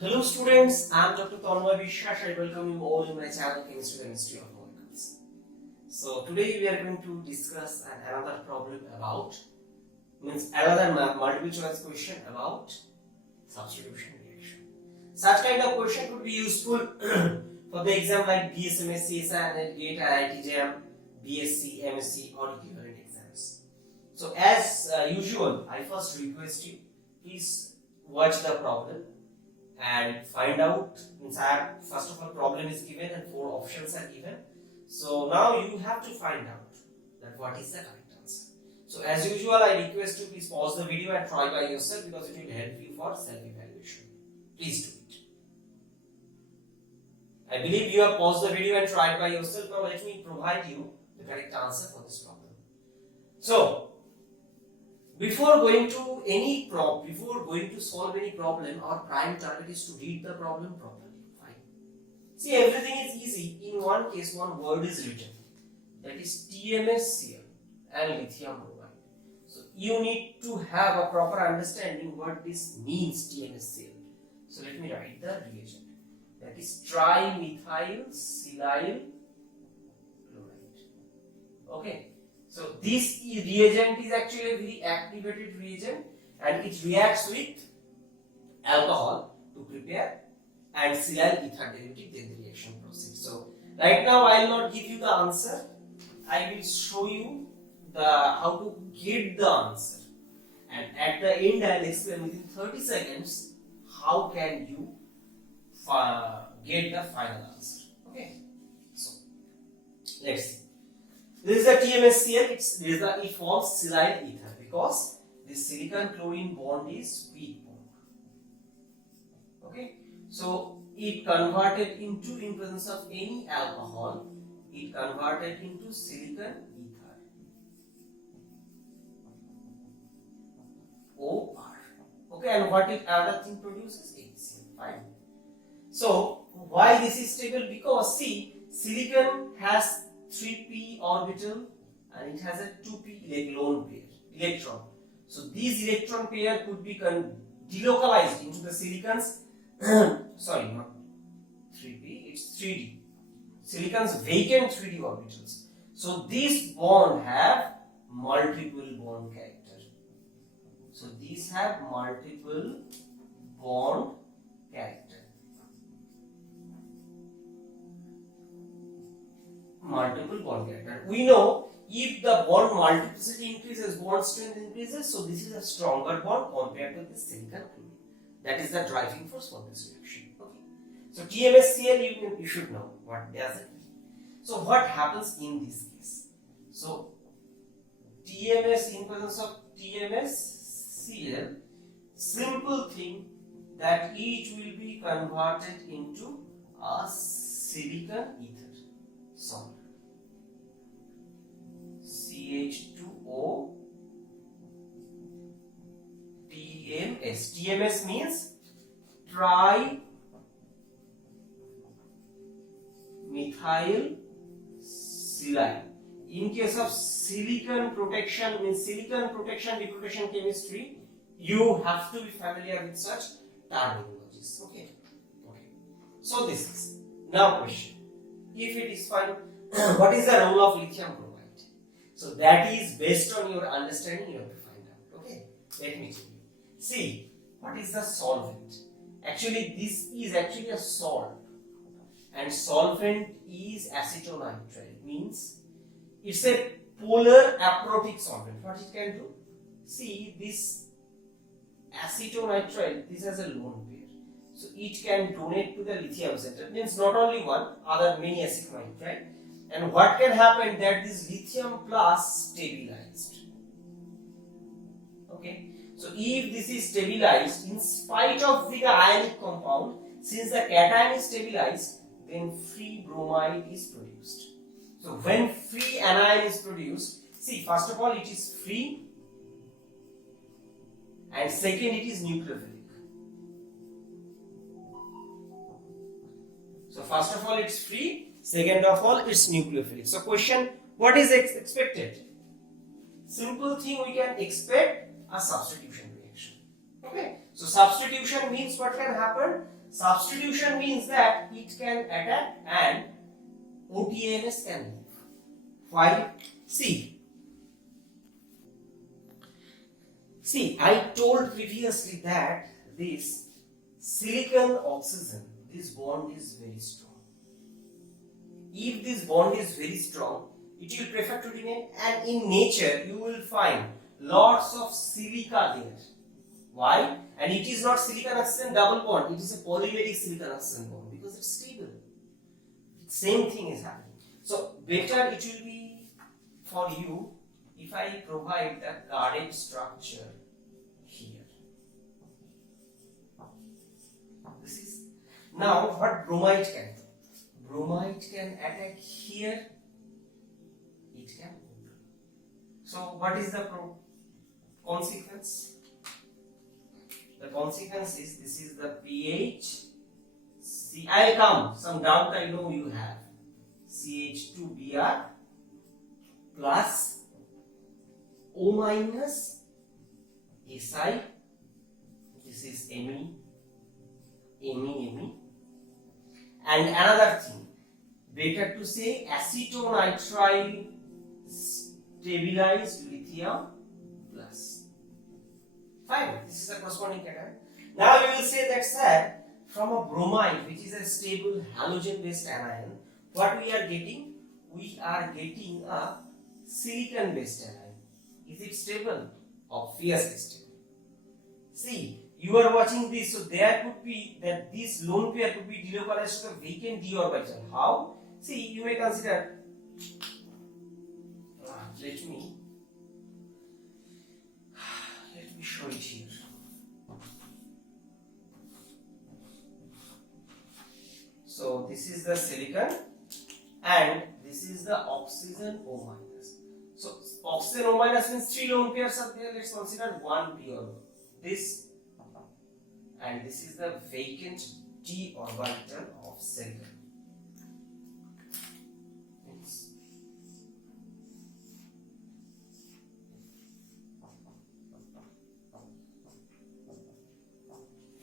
Hello students, I am Dr. Tanmay Vishwash. I welcome you all in my channel Chemistry of Molecules. So today we are going to discuss another problem about another multiple choice question about substitution reaction. Such kind of question could be useful for the exam like BSMSC, SNL, GATE, IIT JAM, BSc, MSc or equivalent exams. So as usual, I first request you, please watch the problem and find out. First of all, problem is given and 4 options are given. So now you have to find out that what is the correct answer. So as usual, I request you please pause the video and try by yourself because it will help you for self-evaluation. Please do it. I believe you have paused the video and tried by yourself. Now let me provide you the correct answer for this problem. So before going to solve any problem, our prime target is to read the problem properly. Fine. See, everything is easy. In one case, one word is written. That is TMSCl and lithium bromide. So you need to have a proper understanding what this means, TMSCl. So let me write the reagent. That is trimethyl silyl chloride. Okay. So this reagent is actually a very activated reagent and it reacts with alcohol to prepare and silyl ether derivative, then the reaction proceeds. So right now I will not give you the answer. I will show you how to get the answer, and at the end I will explain within 30 seconds how can you get the final answer. Okay, so let's see. This is a TMSCl. It forms silyl ether because the silicon chlorine bond is weak bond. Okay, so it converted into, in presence of any alcohol, it converted into silicon ether. OR. Okay, and what it other thing produces? HCl. Fine. So why this is stable? Because see, silicon has 3p orbital and it has a 2p lone pair electron. So these electron pair could be delocalized into the silicons. Sorry, not 3p, it's 3d. Silicon's vacant 3d orbitals. So this bond have multiple bond character. So these have multiple bond character. Multiple bond character. We know if the bond multiplicity increases, bond strength increases, so this is a stronger bond compared to the silicon chlorine. That is the driving force for this reaction. Okay. So TMSCl, you should know what does it mean. So what happens in this case? So TMS, in presence of TMSCl, simple thing that it will be converted into a silicon ether solid. CH2O TMS. TMS means trimethyl silyl. In case of silicon protection, means silicon protection deprotection chemistry, you have to be familiar with such terminologies. Okay. So this is now question. If it is fine, what is the role of lithium bromide? So that is based on your understanding, you have to find out. Okay, let me tell you. See, what is the solvent? Actually, this is actually a salt, and solvent is acetonitrile. Means it's a polar aprotic solvent. What it can do? See, this acetonitrile, this has a lone pair. So it can donate to the lithium center. Means not only one, other many acetonitrile. And what can happen that this lithium plus stabilized. Okay. So if this is stabilized, in spite of the ionic compound, since the cation is stabilized, then free bromide is produced. So when free anion is produced, see, first of all it is free, and second it is nucleophilic. So first of all it's free, second of all it's nucleophilic. So question, what is expected? Simple thing, we can expect a substitution reaction. Okay. So substitution means what can happen? Substitution means that it can attack and OTNS can leave. Why? See, I told previously that this silicon oxygen, this bond is very strong. If this bond is very strong, it will prefer to remain, and in nature you will find lots of silica there. Why? And it is not silicon oxygen double bond, it is a polymeric silicon oxygen bond because it's stable. Same thing is happening. So better it will be for you if I provide the guarded structure here. This is now what bromide can do. Bromide can attack here. It can open. So what is the consequence? The consequence is this is the pH. See, I'll come. Some doubt I know you have. CH2Br plus O minus Si. This is Me. And another thing, better to say acetonitrile stabilized lithium plus. Fine, this is the corresponding cation. Now you will say that, sir, from a bromide, which is a stable halogen based anion, what we are getting? We are getting a silicon based anion. Is it stable? Obviously stable. See, you are watching this, so there could be that this lone pair could be delocalized to the vacant d orbital. How? See, you may consider. Let me show it here. So this is the silicon and this is the oxygen O minus. So oxygen O minus means 3 lone pairs are there. Let's consider 1 pure. This and this is the vacant d orbital of silicon.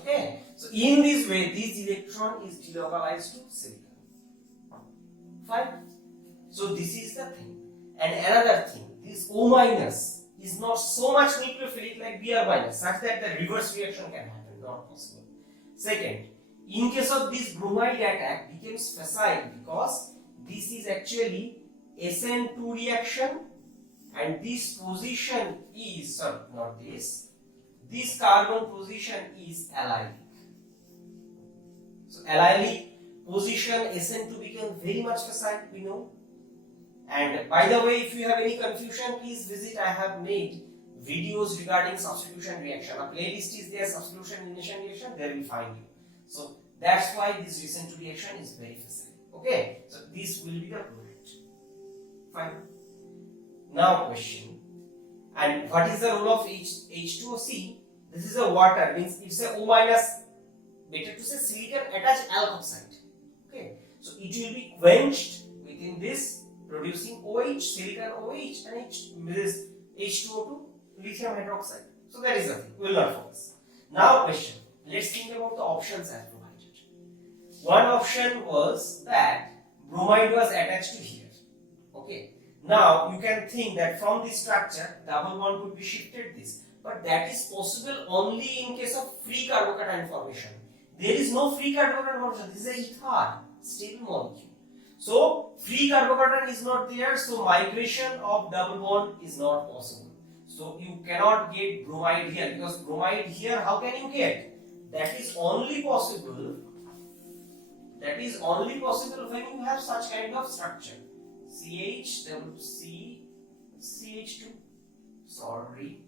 Okay, so in this way, this electron is delocalized to silicon. Fine. So this is the thing. And another thing, this O minus is not so much nucleophilic like Br minus, such that the reverse reaction can happen. Not possible. Second, in case of this bromide attack becomes facile because this is actually SN2 reaction and this position is, sorry, not this. This carbon position is allylic. So allylic position SN2 becomes very much facile, we know. And by the way, if you have any confusion, please visit. I have made videos regarding substitution reaction. A playlist is there, substitution elimination reaction, there will find you. So that's why this recent reaction is very facile. Okay, so this will be the product. Fine. Now question. And what is the role of H2O? This is a water, means it's a O minus, better to say silicon attached alkoxide. Okay, so it will be quenched within this, producing OH, silicon OH, and this H2O2, lithium hydroxide. So that is the thing, we will not focus. Now question, let's think about the options I have provided. One option was that bromide was attached to here. Okay, now you can think that from this structure, double bond could be shifted this. But that is possible only in case of free carbocation formation. There is no free carbocation formation. This is a ether, stable molecule. So free carbocation is not there. So migration of double bond is not possible. So you cannot get bromide here because bromide here, how can you get? That is only possible. That is only possible when you have such kind of structure. CH2. Sorry.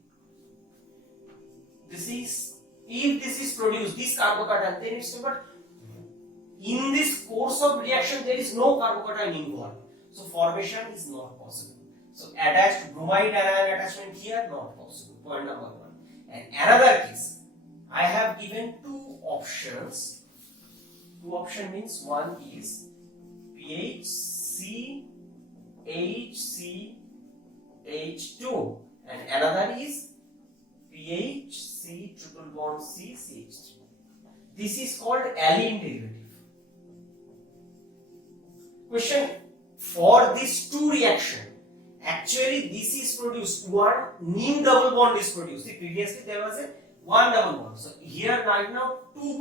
This is, if this is produced, this carbocation, then it's, but in this course of reaction there is no carbocation involved, so formation is not possible. So attached bromide anion attachment here not possible. Point number one. And another case, I have given two options. Two option means one is PHCHCH2 and another is PH, C, triple bond C, CH3. This is called alene derivative. Question: for these two reactions, actually this is produced, one nin double bond is produced. See, previously there was a one double bond. So here right now two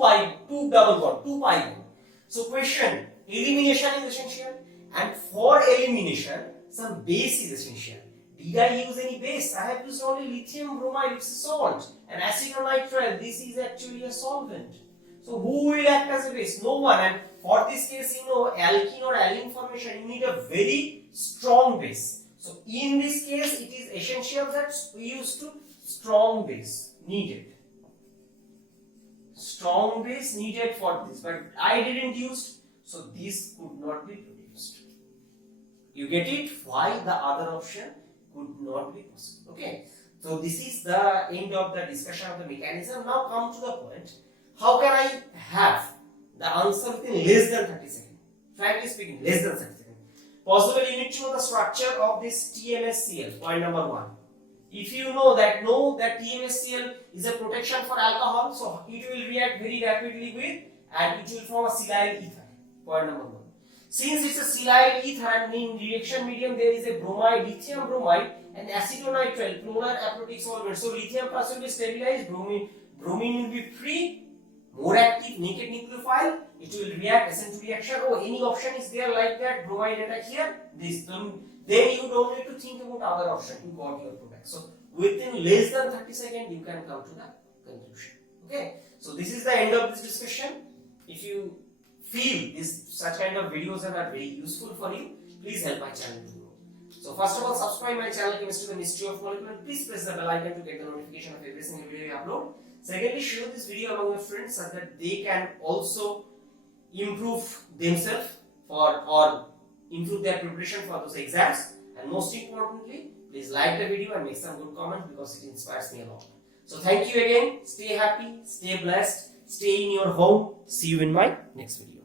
double bond, two pi bond. So question: elimination is essential, and for elimination some base is essential. Did I use any base? I have used only lithium bromide, it's a salt, and acetonitrile, this is actually a solvent. So who will act as a base? No one. And for this case, you know, alkene or alene formation, you need a very strong base. So in this case, it is essential that we use to strong base needed. Strong base needed for this, but I didn't use, so this could not be produced. You get it? Why the other option could not be possible? Okay. So this is the end of the discussion of the mechanism. Now come to the point. How can I have the answer within less than 30 seconds? Frankly speaking, less than 30 seconds. Possibly you need to know the structure of this TMSCl, point number 1. If you know that TMSCl is a protection for alcohol, so it will react very rapidly with, and it will form a silyl ether, point number 1. Since it's a silyl ether and in reaction medium there is a bromide, lithium bromide and acetonitrile, polar aprotic solvent. So lithium plus will be stabilized, bromine will be free, more active, naked nucleophile, it will react, SN2 reaction. Oh, any option is there like that, bromide attack here, this, then you don't need to think about other option, you got your product. So within less than 30 seconds you can come to the conclusion. Okay, so this is the end of this discussion. If you feel such kind of videos are very useful for you, please help my channel to grow. So first of all, subscribe my channel Chemistry, the Mystery of Molecule, and please press the bell icon to get the notification of every single video I upload. Secondly, share this video among your friends so that they can also improve themselves or improve their preparation for those exams. And most importantly, please like the video and make some good comments because it inspires me a lot. So thank you again. Stay happy, stay blessed, stay in your home. See you in my next video.